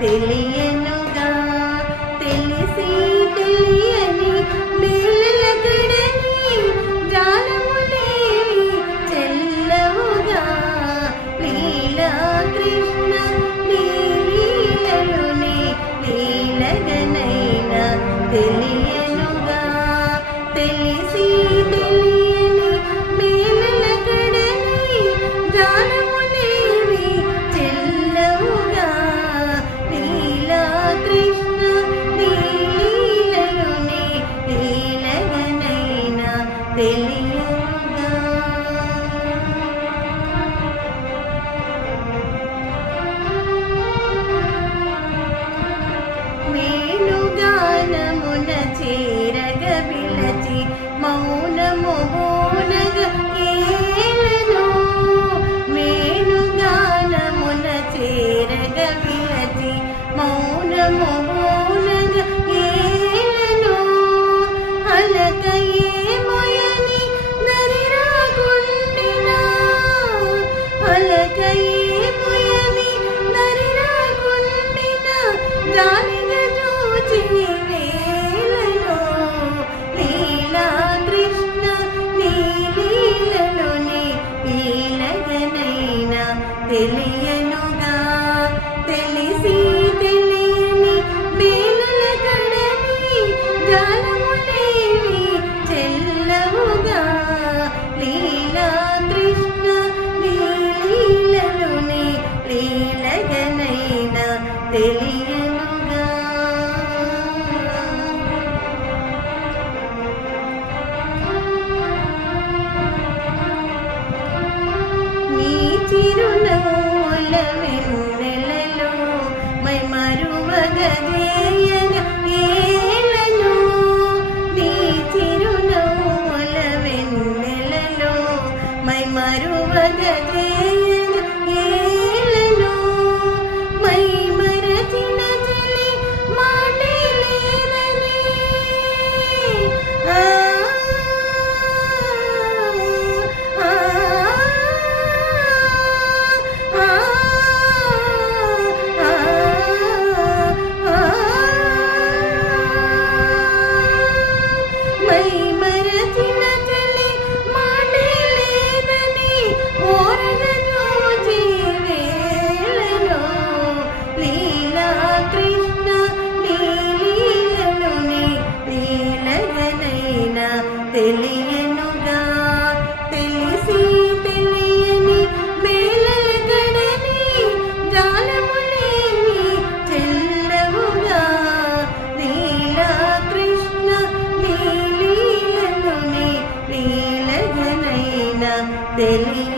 తెలియనుగా తెలిసి తెలియని మేలగడని జానములేవి చెల్లవుగా లీలా కృష్ణ నీ లీలలునే లీలగనైనా తెలియనుగా తెలిసి తెలియని మేలగడని జానములేవి చెల్లవుగా లీలా కృష్ణ నీ లీలలునే లీలగనైనా తెలియనుగా వేణుగానమున చేరగ విలచి మౌనము బోనగ ఏలనో వేణుగానమున చేరగ విలచి మౌనము బోనగ ఏలనో అలక ఏమొయని నరిరాకుండినా అలక ఏమొయని నరిరాకుండినా జాలిగా చూచి వేలను లీలా కృష్ణ నీ లీలలునే లీలగనైనా తెలియనుగా తెలిసి తెలియని మేలుల కడని జాలములేవి చెల్లవుగా లీలా కృష్ణ నీ లీలలునే లీలగనైనా తెలియనుగా నీ చిరునవ్వుల వెన్నెలలో మై మరువగ జేయగ ఏలను నీ చిరునవ్వుల వెన్నెలలో మై మరువగ జేయగ ఏలను మై మరచిన చలి మాటే లేదని ఆ ఆ మై మరచిన చలి మాటే లేదని ఓరన చూచి వేలను లీలా కృష్ణ నీ లీలలునే లీలగనైనా తెలియనుగా తెలిసి తెలియని మేలగడని జాలములేవి చెల్లవుగా లీలా కృష్ణ నీ లీలలునే లీలగనైనా తెలియ